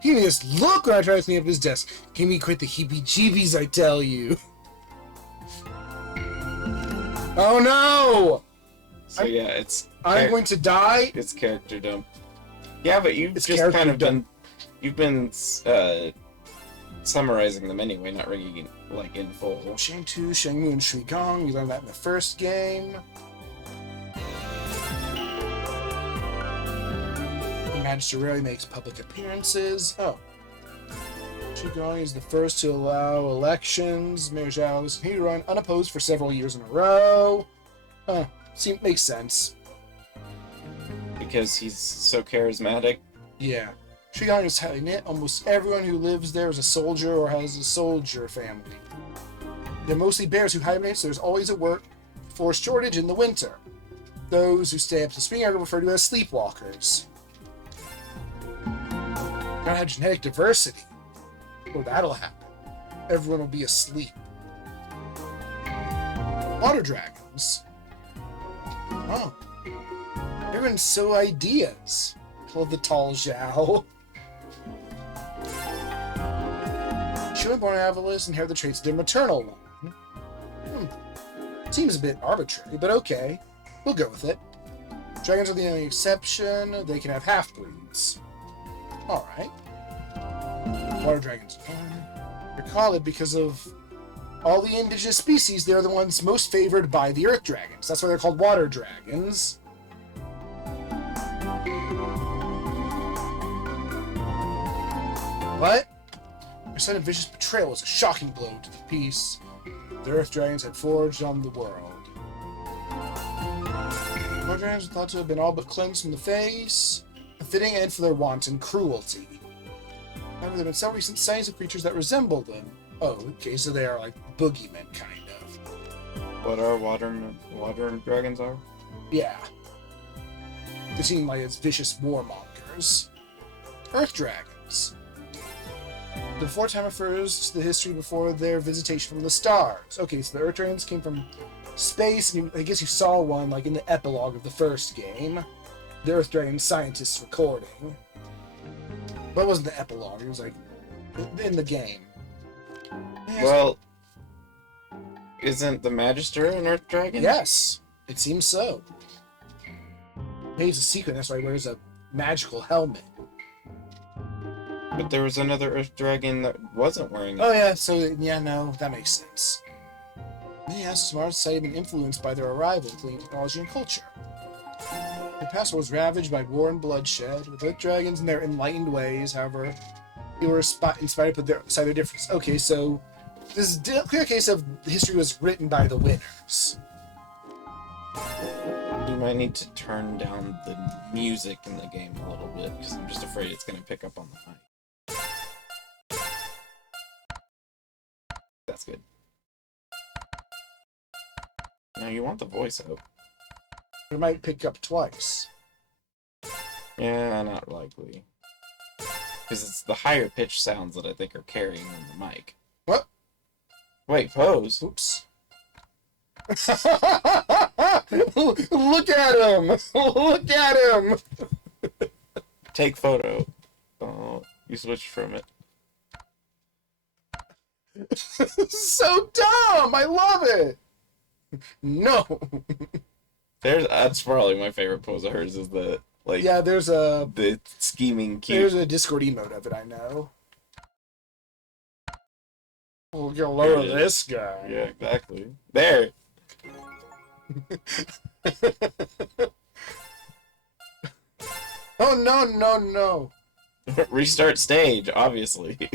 He gave me this look when I tried to clean up his desk. Gave me quite the heebie-jeebies, I tell you. Oh no! So yeah, I'm going to die. It's character dump. Yeah, but you've It's just kind of been summarizing them anyway, not ringing like in full. Shang-Tu, Shang-Mu, and Shui-Gong. You learned that in the first game. The Magister rarely makes public appearances. Oh. Shui-Gong is the first to allow elections. Mayor Zhao has continued to run unopposed for several years in a row. Makes sense. Because he's so charismatic. Yeah. Shui-Gong is tightly knit. Almost everyone who lives there is a soldier or has a soldier family. They're mostly bears who hibernate, so there's always a workforce shortage in the winter. Those who stay up to spring are referred to as sleepwalkers. Gotta have genetic diversity. Or that'll happen. Everyone will be asleep. Water dragons. Oh. Everyone's so ideas. Love the tall Zhao. Children born Avalis inherit the traits of their maternal line. Seems a bit arbitrary, but okay. We'll go with it. Dragons are the only exception. They can have half-breeds. Alright. Water dragons. They call it because of all the indigenous species. They're the ones most favored by the earth dragons. That's why they're called water dragons. What? Your sudden vicious betrayal was a shocking blow to the peace the earth dragons had forged on the world. Water dragons are thought to have been all but cleansed from the face, a fitting end for their wanton cruelty. However, there have been several recent sightings of creatures that resemble them. Oh, okay, so they are like boogeymen, kind of. What are water dragons are? Yeah. They seem like as vicious warmongers. Earth dragons. The before time refers to the history before their visitation from the stars. Okay, so the Earth dragons came from space, and I guess you saw one like in the epilogue of the first game. The Earth dragon scientists recording. But it wasn't the epilogue, it was like in the game. Well, isn't the Magister an Earth dragon? Yes, it seems so. Maybe it's a secret, that's why he wears a magical helmet. But there was another Earth dragon that wasn't wearing it. Oh yeah, so yeah, no, that makes sense. Yeah, smart society been influenced by their arrival, including technology and culture. The past was ravaged by war and bloodshed, with Earth dragons in their enlightened ways, however, they were inspired to put their side of difference. Okay, so this is a clear case of history was written by the winners. You might need to turn down the music in the game a little bit, because I'm just afraid it's going to pick up on the mic. That's good. Now you want the voice out. It might pick up twice. Yeah, not likely. Because it's the higher pitched sounds that I think are carrying on the mic. What? Wait, pose. Oops. Look at him! Look at him! Take photo. Oh, you switched from it. So dumb! I love it! No! That's probably my favorite pose of hers, is the, like... Yeah, there's the scheming cute. There's a Discord emote of it, I know. We'll get a load of this guy. Yeah, exactly. There! Oh, no, no, no. Restart stage, obviously.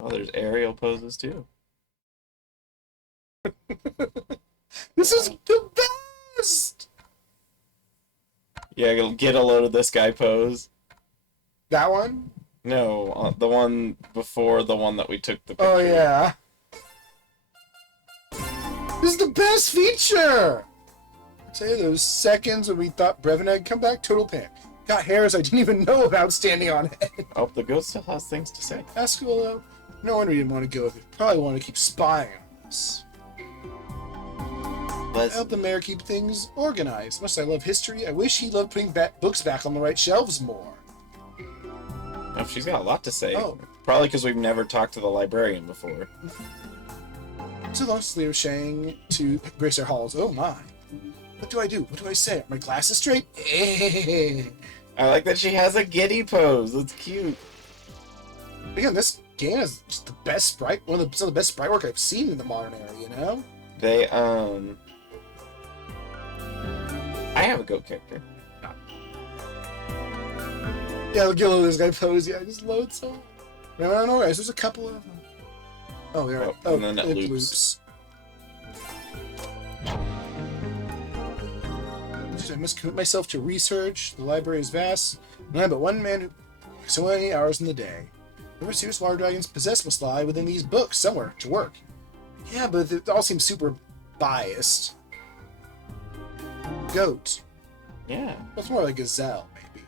Oh, there's aerial poses, too. This is the best! Yeah, get a load of this guy pose. That one? No, the one before the one that we took the picture. Oh, yeah. This is the best feature! I tell you, those seconds when we thought Brevin had come back, total panic. Got hairs I didn't even know about standing on it. Oh, the ghost still has things to say. That's cool, though. No wonder we didn't want to go with it. Probably want to keep spying on us. I help the mayor keep things organized. Much as I love history, I wish he loved putting books back on the right shelves more. Oh, she's got a lot to say. Oh. Probably because we've never talked to the librarian before. So long, Liu Shang to grace our halls. Oh my. What do I do? What do I say? Are my glasses straight? I like that she has a giddy pose. That's cute. Again, this game is just the best sprite, some of the best sprite work I've seen in the modern era, you know? They, I have a goat character. Yeah, look at this guy pose. Yeah, I just load so. No, guys, there's a couple of them. Oh, they're right. And then it loops. loops. I must commit myself to research. The library is vast, and I'm but one man who so many hours in the day. Whoever serious water dragons possess must lie within these books somewhere to work. Yeah, but it all seems super biased. Goat. Yeah. That's more like gazelle, maybe.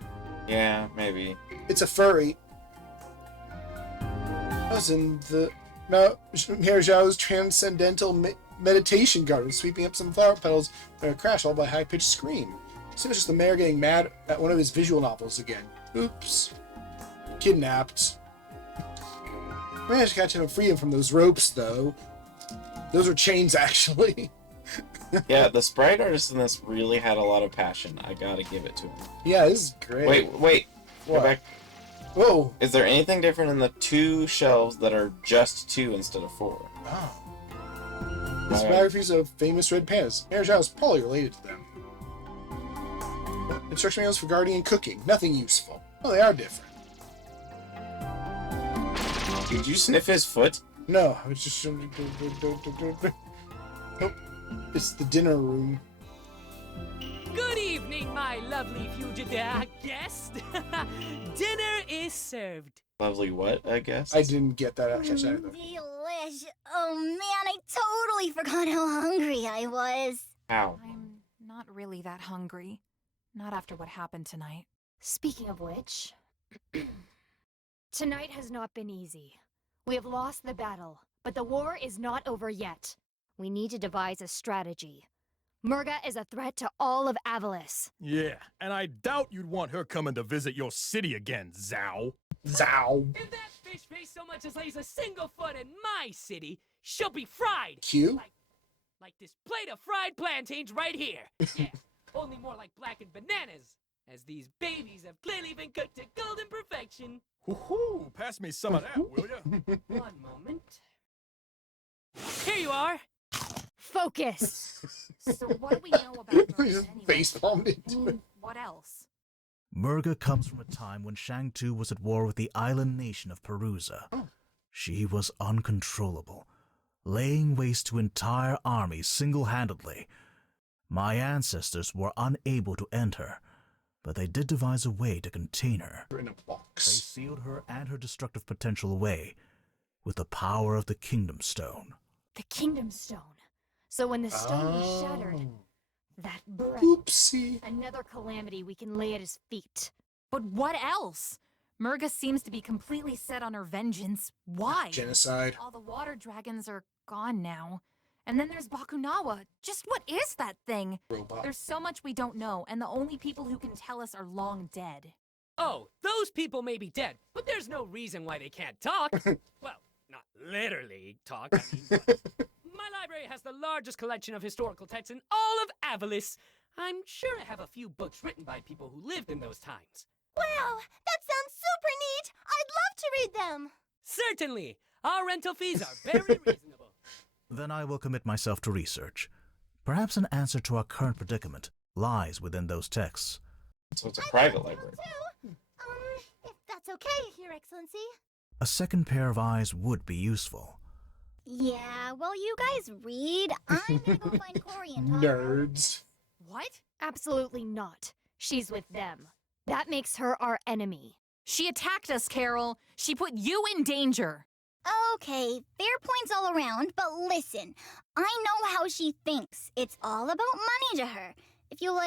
Yeah, maybe. It's a furry. I was in the Mayor Zhao's transcendental meditation garden, sweeping up some flower petals when a crash, all by a high-pitched scream. So it's just the mayor getting mad at one of his visual novels again. Oops. Kidnapped. Managed to catch him and free him from those ropes, though. Those are chains, actually. Yeah, the sprite artist in this really had a lot of passion. I gotta give it to him. Yeah, this is great. Wait. Go What? back. Whoa. Is there anything different in the 2 shelves that are just 2 instead of 4? Oh. These biographies of famous red pandas. Mayor Zhao is probably related to them. Instruction manuals for gardening and cooking. Nothing useful. Well, they are different. Did you sniff his foot? No, it's just... Oh, it's the dinner room. Good evening, my lovely fugitive guest. Dinner is served. Lovely what, I guess? I didn't get that out. Catch that either. Delish. Oh man, I totally forgot how hungry I was. How? I'm not really that hungry. Not after what happened tonight. Speaking of which, tonight has not been easy. We have lost the battle, but the war is not over yet. We need to devise a strategy. Murga is a threat to all of Avalis. Yeah, and I doubt you'd want her coming to visit your city again, Zhao. Zao. If that fish face so much as lays a single foot in my city, she'll be fried. Q? Like this plate of fried plantains right here. Yeah, only more like blackened bananas, as these babies have clearly been cooked to golden perfection. Woohoo! Pass me some of that, will ya? One moment. Here you are. Focus! So what do we know about Murga He just anyway? face-palmed into it. What else? Murga comes from a time when Shang Tu was at war with the island nation of Perusa. She was uncontrollable, laying waste to entire armies single-handedly. My ancestors were unable to end her, but they did devise a way to contain her. In a They box. sealed her and her destructive potential away with the power of the Kingdom Stone. The Kingdom Stone. So when the stone is shattered, Oh. that breath, Oopsie. another calamity we can lay at his feet. But what else? Murga seems to be completely set on her vengeance. Why? Genocide. All the water dragons are gone now. And then there's Bakunawa. Just what is that thing? Robot. There's so much we don't know, and the only people who can tell us are long dead. Oh, those people may be dead, but there's no reason why they can't talk. Well, not literally talk. I mean, my library has the largest collection of historical texts in all of Avalis. I'm sure I have a few books written by people who lived in those times. Wow, that sounds super neat. I'd love to read them. Certainly, our rental fees are very reasonable. Then I will commit myself to research. Perhaps an answer to our current predicament lies within those texts. So it's a private library. Too. If that's okay, Your Excellency. A second pair of eyes would be useful. Yeah, well, you guys read. I'm gonna go find Corey and talk to her. Nerds. What? Absolutely not. She's with them. That makes her our enemy. She attacked us, Carol. She put you in danger. Okay, fair points all around, but listen. I know how she thinks. It's all about money to her. If you,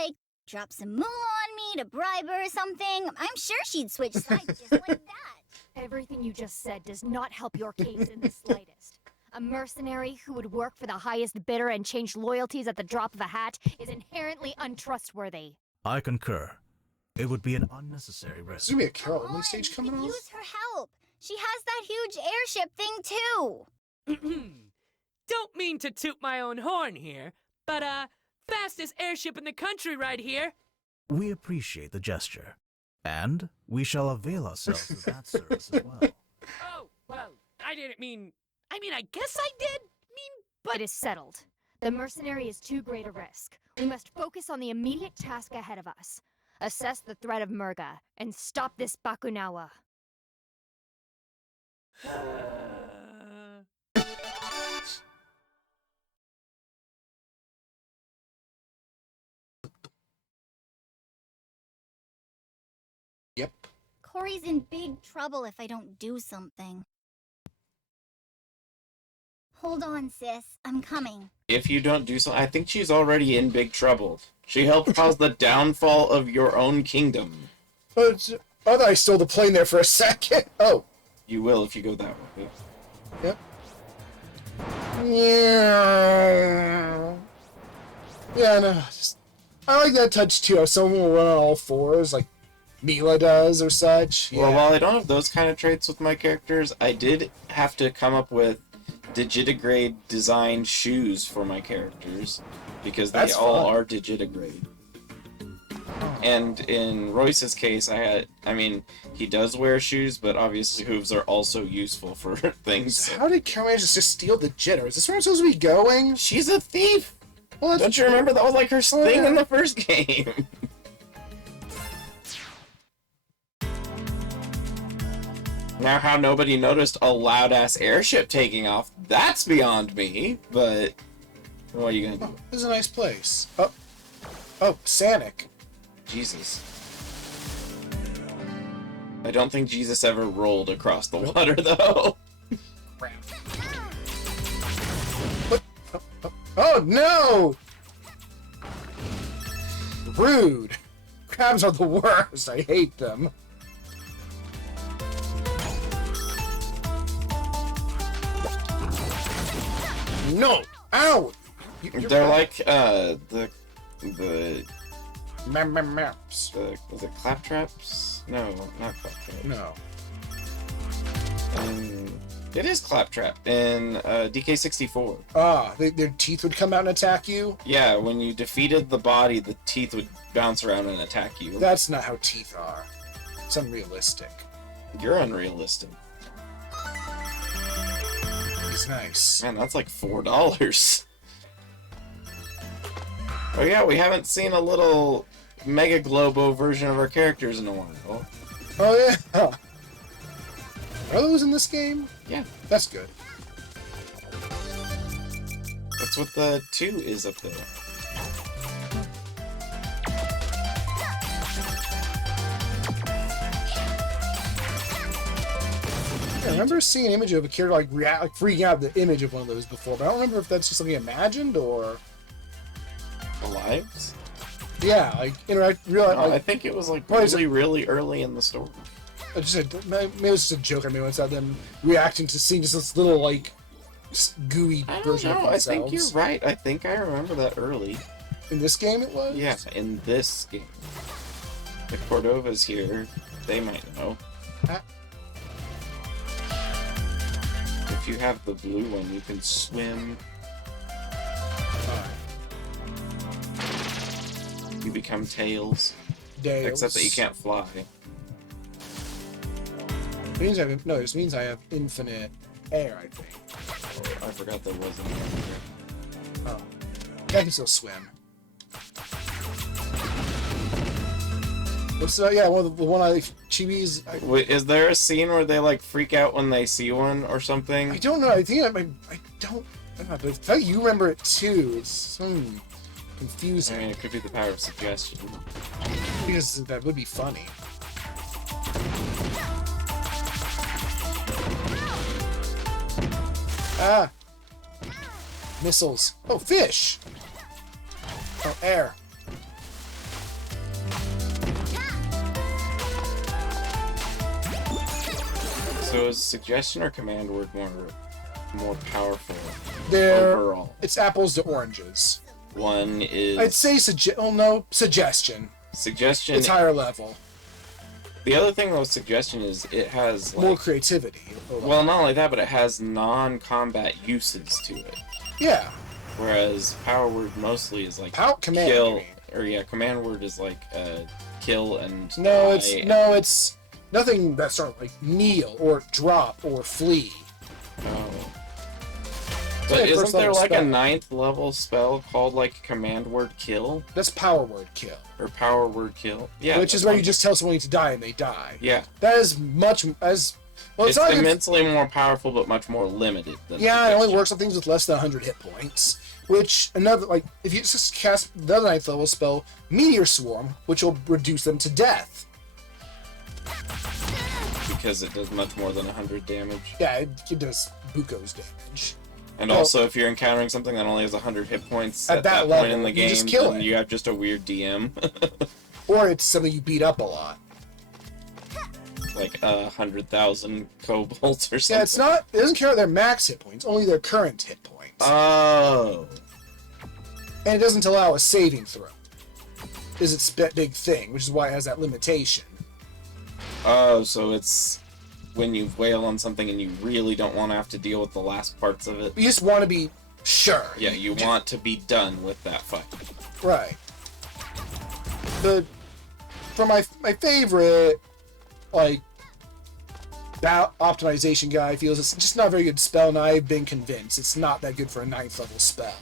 drop some moolah on me to bribe her or something, I'm sure she'd switch sides just like that. Everything you just said does not help your case in the slightest. A mercenary who would work for the highest bidder and change loyalties at the drop of a hat is inherently untrustworthy. I concur. It would be an unnecessary There's risk. gonna be a Carol Only on, stage we coming could off? use her help. She has that huge airship thing too. Don't mean to toot my own horn here, but fastest airship in the country right here. We appreciate the gesture, and we shall avail ourselves of that service as well. Oh, well, I didn't mean... I guess I did But it is settled. The mercenary is too great a risk. We must focus on the immediate task ahead of us. Assess the threat of Murga, and stop this Bakunawa. Yep. Corey's in big trouble if I don't do something. Hold on, sis. I'm coming. If you don't do so, I think she's already in big trouble. She helped cause the downfall of your own kingdom. But I thought I stole the plane there for a second. Oh. You will if you go that way. Yep. Yeah. Yeah, no. I like that touch too. How someone will run on all fours, like Mila does or such. Yeah. Well, while I don't have those kind of traits with my characters, I did have to come up with digitigrade designed shoes for my characters because they That's all fun. are digitigrade. And in Royce's case, he does wear shoes, but obviously hooves are also useful for things. So how did Carol manage to just steal the jitter? Is this where I'm supposed to be going? She's a thief! Well, that's Don't you remember that was like her thing yeah. in the first game? Now how nobody noticed a loud-ass airship taking off, that's beyond me, but what are you gonna do? Oh, this is a nice place. Oh, Sanic. Jesus. I don't think Jesus ever rolled across the water, though. Crap. What? Oh, no! Rude. Crabs are the worst. I hate them. No! Ow! They're like, the Maps. was it claptraps? No, not claptrap. No. It is claptrap in DK64. Ah, their teeth would come out and attack you? Yeah, when you defeated the body, the teeth would bounce around and attack you. That's not how teeth are. It's unrealistic. You're unrealistic. He's nice. Man, that's like $4. Oh yeah, we haven't seen a little Mega Globo version of our characters in a while. Oh, yeah. Are those in this game? Yeah. That's good. That's what the 2 is up there. I remember seeing an image of a character like freaking out at the image of one of those before, but I don't remember if that's just something imagined or The lives? yeah, like interact real No, I like think it was like What is it? really early in the story. maybe it was just a joke I made once out them reacting to seeing just this little like gooey I don't version know. of I themselves. think you're right. I think I remember that early. In this game, it was. Yeah, in this game. If Cordova's here, they might know. Ah. If you have the blue one, you can swim. Alright. You become Tails. Dales. Except that you can't fly. It means I have, no, this means I have infinite air. I think. I forgot there wasn't one. Oh, I can still swim. What's yeah, the one I Chibi's. Wait, is there a scene where they like freak out when they see one or something? I don't know. I think I don't. But if you remember it too, it's confusing. I mean, it could be the power of suggestion. Because that would be funny. Ah! Missiles. Oh, fish! Oh, air. So is suggestion or command word more more powerful They're overall? it's apples to oranges. One is I'd say suggestion. suggestion. It's higher level, The other thing with suggestion is it has like more creativity. well, not only that, but it has non-combat uses to it. Yeah, Whereas power word mostly is like command. you kill, mean. or yeah, command word is like kill and No, die it's nothing that starts like kneel or drop or flee. Oh. It's But only a isn't first there level like a spell. 9th level spell called like command word kill That's power word kill, or power word kill? Yeah, which is that's where one. you just tell someone to die and they die. Yeah, That is much as well. it's It's not like immensely more powerful, but much more limited than. yeah, it only suggestion. works on things with less than 100 hit points. Which another like if you just cast the 9th level spell Meteor Swarm, which will reduce them to death. because it does much more than 100 damage. Yeah, it does buko's damage. And Well- also, if you're encountering something that only has 100 hit points At at, that that point in level, the you game, just kill then it. you have just a weird DM. Or it's something you beat up a lot. Like 100,000 kobolds or something. Yeah, it's not. It doesn't care their max hit points, only their current hit points. Oh. And it doesn't allow a saving throw. Is its big thing, which is why it has that limitation. Oh, so it's when you wail on something and you really don't want to have to deal with the last parts of it. You just want to be sure. Yeah, you want to be done with that fight. Right. But for my favorite, like, optimization guy feels it's just not a very good spell, and I've been convinced it's not that good for a 9th level spell.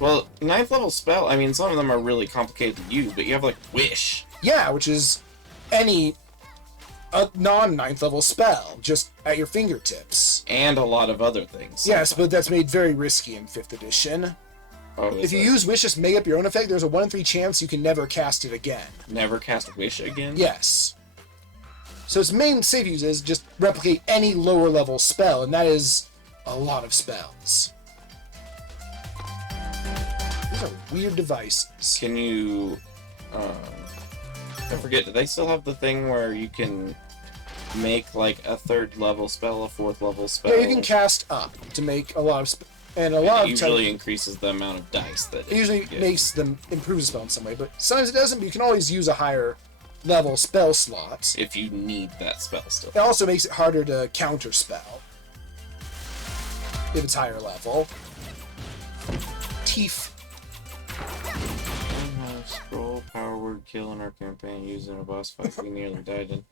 Well, 9th level spell, I mean, some of them are really complicated to use, but you have, like, Wish. Yeah, which is any non-9th level spell, just at your fingertips. And a lot of other things. Yes, but that's made very risky in 5th edition. Oh, If you use Wish, just make up your own effect, there's a 1 in 3 chance you can never cast it again. Never cast Wish again? Yes. So its main save use is just replicate any lower level spell, and that is a lot of spells. These are weird devices. Can you... I forget, do they still have the thing where you can make, like, a 3rd level spell, a 4th level spell? Yeah, you can cast up to make a lot of and a And lot it of usually times increases the amount of dice that it usually gets. makes them improve the spell in some way, but sometimes it doesn't. But you can always use a higher level spell slot. If you need that spell still. It also makes it harder to counter spell if it's higher level. Teeth. Scroll, power word, kill in our campaign used in a boss fight we nearly died in.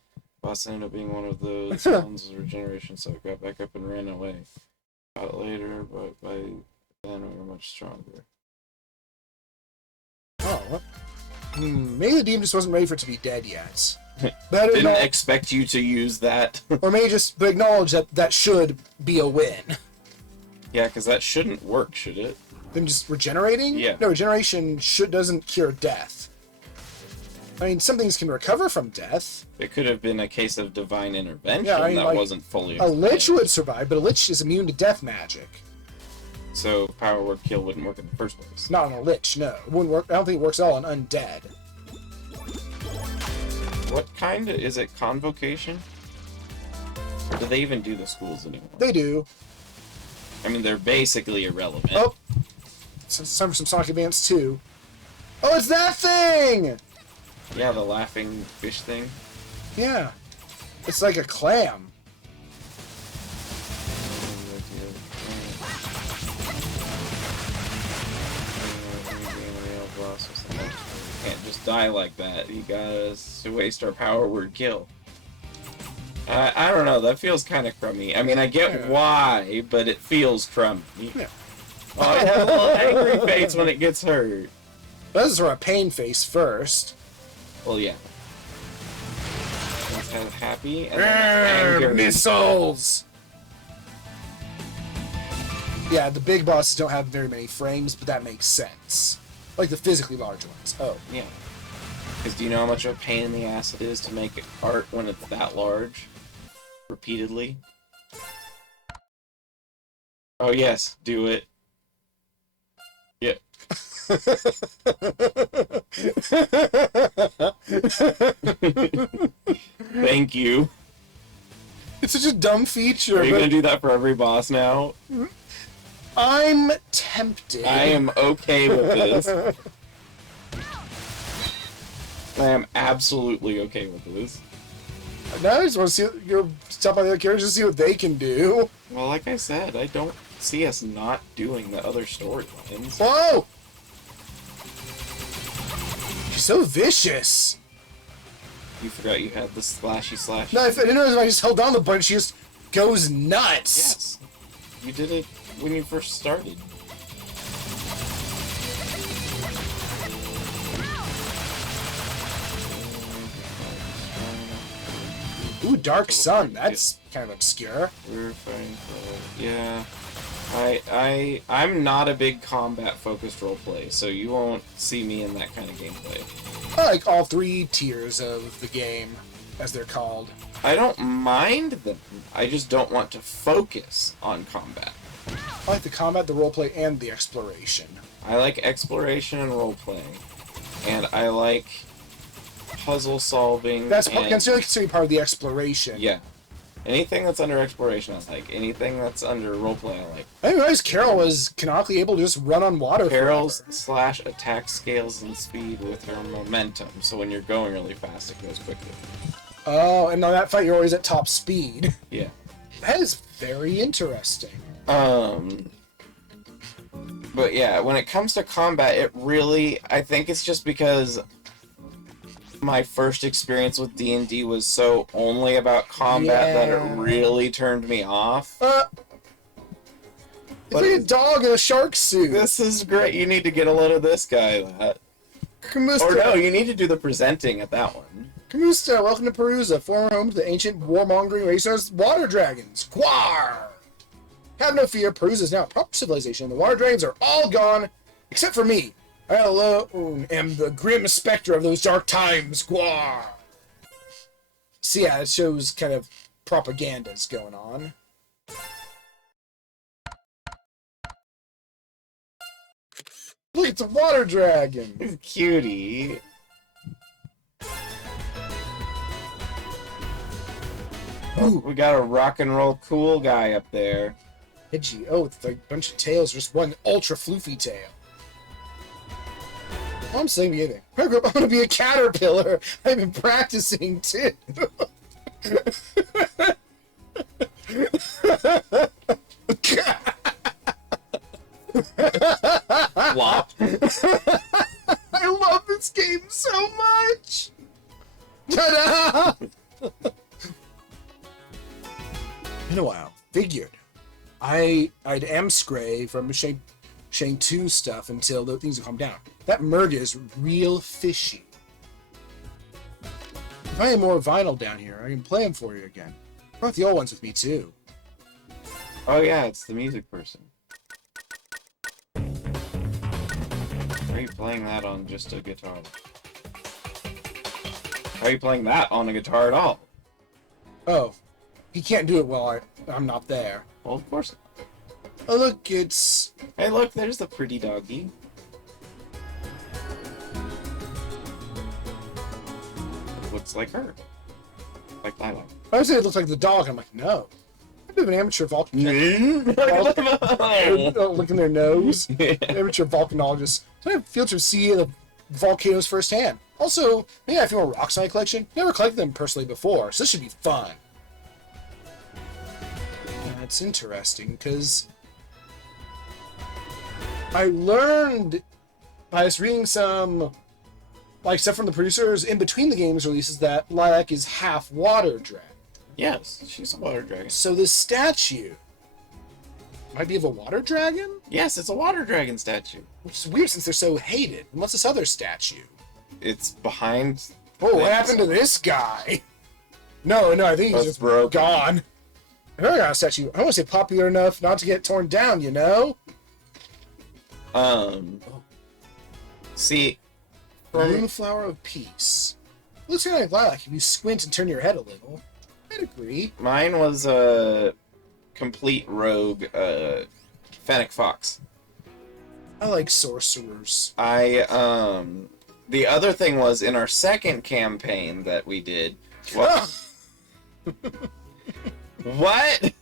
Boss ended up being one of those ones with regeneration, so I got back up and ran away. Out later, but by then we were much stronger. Oh, maybe the DM just wasn't ready for it to be dead yet. But Didn't expect you to use that. or maybe just but acknowledge that that should be a win. Yeah, because that shouldn't work, should it? Them just regenerating? Yeah. No, regeneration doesn't cure death. I mean, some things can recover from death. It could have been a case of divine intervention Yeah, I mean, that like, wasn't fully A lich explained. would survive, but a lich is immune to death magic. So power word kill wouldn't work in the first place. Not on a lich, no. It wouldn't work. I don't think it works at all on undead. What kind of... Is it convocation? Or do they even do the schools anymore? They do. I mean, they're basically irrelevant. Oh! It's time for some Sonic Advance 2. Oh, it's that thing! Yeah, the laughing fish thing. Yeah. It's like a clam. Can't just die like that. You gotta waste our power word kill. I don't know. That feels kind of crummy. I mean, I get Yeah. why, but it feels crummy. Yeah. Oh, it has a little angry face when it gets hurt. This is for a pain face first. Well, yeah. It's kind of happy and then angry. Missiles! Yeah, the big bosses don't have very many frames, but that makes sense. Like the physically large ones. Oh. Yeah. Because do you know how much of a pain in the ass it is to make art when it's that large? Repeatedly? Oh yes, do it. Yeah. Thank you. It's such a dumb feature. Are you but gonna do that for every boss now? I'm tempted. I am okay with this. I am absolutely okay with this. Now I just want to see go stop by the other characters to see what they can do. Well, like I said, I don't see us not doing the other storylines. Whoa! She's so vicious. You forgot you had the slashy slash. No, I didn't know if I just held down the button, she just goes nuts. Yes. You did it when you first started. Ooh, Dark Sun. That's kind of obscure. We're fighting for... Yeah. I'm not a big combat-focused roleplay, so you won't see me in that kind of gameplay. I like all 3 tiers of the game, as they're called. I don't mind them. I just don't want to focus on combat. I like the combat, the roleplay, and the exploration. I like exploration and roleplaying, and I like puzzle solving. That's and, considered part of the exploration. Yeah. Anything that's under exploration, I like. Anything that's under roleplay, I like. I didn't realize Carol was canonically able to just run on water. Carol's forever. / attack scales and speed with her momentum, so when you're going really fast, it goes quickly. Oh, and on that fight, you're always at top speed. Yeah. That is very interesting. But yeah, when it comes to combat, it really, I think it's just because my first experience with D&D was so only about combat that it really turned me off. It's like a dog in a shark suit. This is great. You need to get a load of this guy. Camusta. Or no, you need to do the presenting at that one. Camusta, welcome to Perusa, former home to the ancient warmongering race known as water dragons. Gwar! Have no fear, Perusa is now a proper civilization. The water dragons are all gone, except for me. I alone am the grim specter of those dark times. Gwar! So yeah, it shows kind of propagandas going on. Look, it's a water dragon! Cutie. Oh, we got a rock and roll cool guy up there. Edgy. Oh, it's like a bunch of tails, just one ultra floofy tail. Oh, I'm saying anything. I'm gonna be a caterpillar. I've been practicing too. Flop. I love this game so much. Ta-da! Been a while. Figured. I'd Amscray from Shang 2 stuff until the things calm down. That Murga is real fishy. If I had more vinyl down here, I can play them for you again. I brought the old ones with me too. Oh yeah, it's the music person. Are you playing that on just a guitar? Are you playing that on a guitar at all? Oh, he can't do it while I'm not there. Well, of course not. Oh look, it's... Hey look, there's the pretty doggy. Looks like her. Like Lilac. I would say it looks like the dog. I'm like, no. I'm a bit of an amateur volcanologist. Look in their nose. Amateur volcanologist. So I have field trip see the volcanoes firsthand. Also, maybe I have more rocks in my collection. Never collected them personally before, so this should be fun. That's interesting, because I learned by just reading some stuff from the producers in between the game's releases that Lilac is half water dragon. Yes, she's a water dragon. So this statue might be of a water dragon? Yes, it's a water dragon statue. Which is weird since they're so hated. And what's this other statue? It's behind... Oh, what happened to this guy? No, I think he's just broken. gone. I never got a statue. I want to say popular enough not to get torn down, you know? See... Moonflower of Peace. Looks kind of like Lilac if you squint and turn your head a little. I'd agree. Mine was a complete rogue Fennec Fox. I like sorcerers. The other thing was in our second campaign that we did, well, What?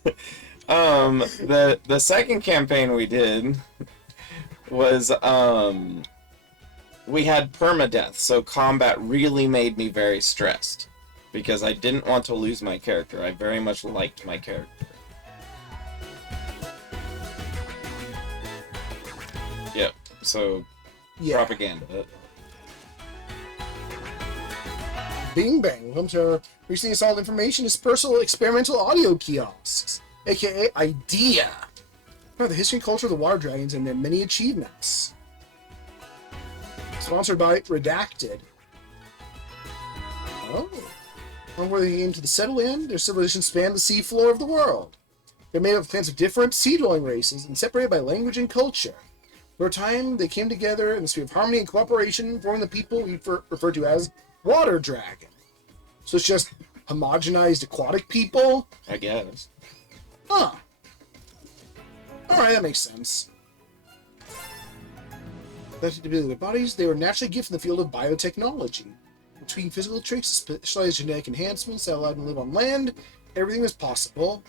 The second campaign we did was we had permadeath, so combat really made me very stressed because I didn't want to lose my character. I very much liked my character. Yep. So Yeah. propaganda. Bing Bang. Welcome to our recently installed information is personal experimental audio kiosks, aka IDEA. About the history and culture of the water dragons and their many achievements. Sponsored by Redacted. Oh. One where they aim to settle in, their civilization span the seafloor of the world. They're made up of clans of different sea-dwelling races and separated by language and culture. For a time, they came together in the spirit of harmony and cooperation, forming the people we refer to as water dragon. So it's just homogenized aquatic people? I guess. Huh. Alright, that makes sense. That to their bodies, they were naturally gifted in the field of biotechnology. Between physical traits, specialized genetic enhancements that allowed them to live on land, everything was possible.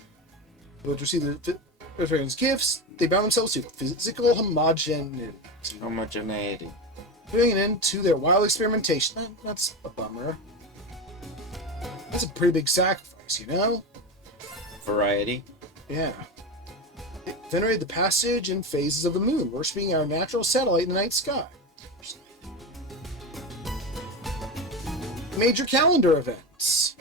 They would receive the various gifts, they bound themselves to physical homogeneity. Homogeneity. Putting an end to their wild experimentation. That's a bummer. That's a pretty big sacrifice, you know? Variety. Yeah. It venerated the passage and phases of the moon, worshipping our natural satellite in the night sky. Major calendar events.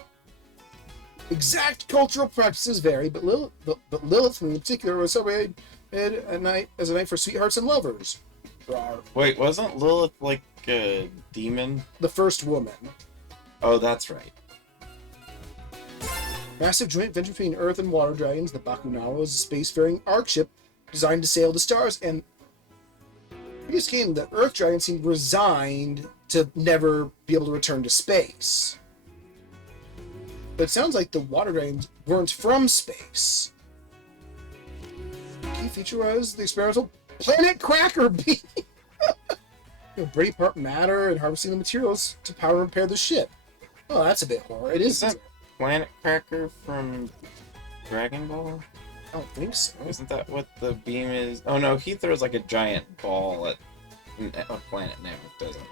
Exact cultural practices vary, but Lilith in particular was celebrated at night as a night for sweethearts and lovers. Rawr. Wait, wasn't Lilith like a demon? The first woman. Oh, that's right. Massive joint venture between Earth and water dragons, the Bakunawa is a spacefaring arc ship designed to sail the stars, and in the previous game, the Earth dragon seemed resigned to never be able to return to space. But it sounds like the water dragons weren't from space. The key feature was the experimental Planet Cracker Beam. Breaking apart matter and harvesting the materials to power and repair the ship. Oh, that's a bit horror. It is. Isn't Planet Cracker from Dragon Ball? I don't think so. Isn't that what the beam is? Oh no, he throws like a giant ball at a planet now, doesn't he?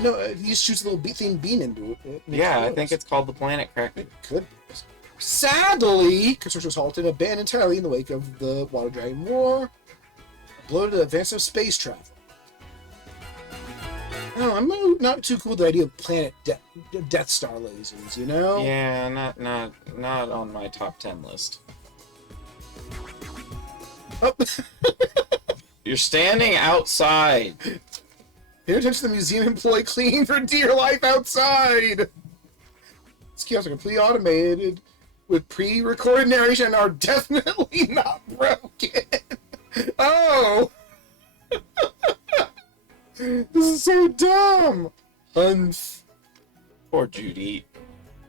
No, he just shoots a little themed beam into it. Yeah, I think it's called the Planet Cracker. It could be. Sadly, construction was halted and abandoned entirely in the wake of the Water Dragon War. A blow to the advance of space travel. I don't know, I'm not too cool with the idea of planet Death Star lasers, you know? Yeah, not on my top 10 list. Oh. You're standing outside. Pay attention to the museum employee cleaning for dear life outside! These kiosks are completely automated, with pre-recorded narration and are definitely not broken. Oh! This is so dumb! Poor Judy.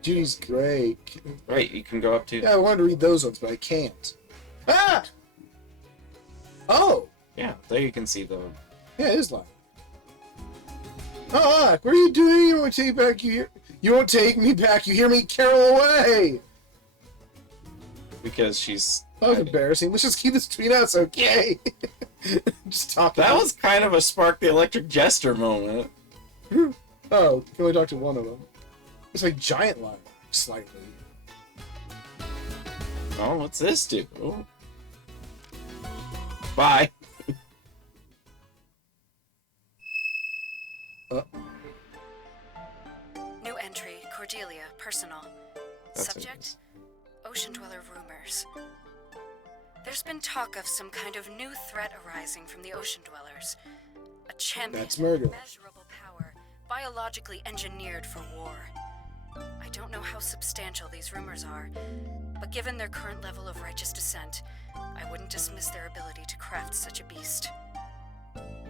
Judy's great. Right, you can go up to... Yeah, I wanted to read those ones, but I can't. Ah! Oh! Yeah, there you can see the... Yeah, it is live. Oh, what are you doing? You won't take back you won't take me back. You hear me carol away. Because she's... That was embarrassing. Let's just keep this between us, okay? Just talking. That was kind of a Spark the Electric Jester moment. Oh, can only talk to one of them. It's like giant line, slightly. Oh, what's this do? Oh. Bye. New entry, Cordelia, personal. That's Subject, Ocean Dweller rumors. There's been talk of some kind of new threat arising from the Ocean Dwellers. A champion That's with murder. immeasurable power, biologically engineered for war. I don't know how substantial these rumors are, but given their current level of righteous descent, I wouldn't dismiss their ability to craft such a beast.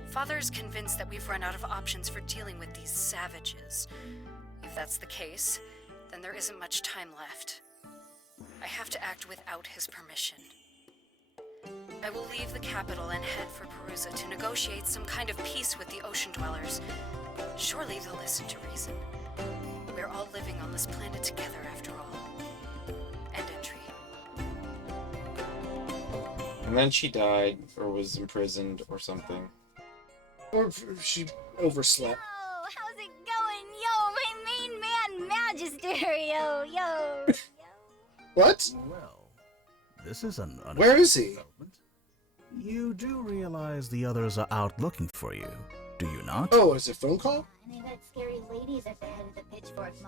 Father is convinced that we've run out of options for dealing with these savages. If that's the case, then there isn't much time left. I have to act without his permission. I will leave the capital and head for Perusa to negotiate some kind of peace with the Ocean Dwellers. Surely they'll listen to reason. We're all living on this planet together, after all. And then she died, or was imprisoned, or something. Or if she overslept. Yo, how's it going? Yo, my main man, Magister. Yo. What? Well, this is an Where is he? development. You do realize the others are out looking for you, do you not? Oh, is it a phone call? And I got scary ladies at the head of the Pitchfork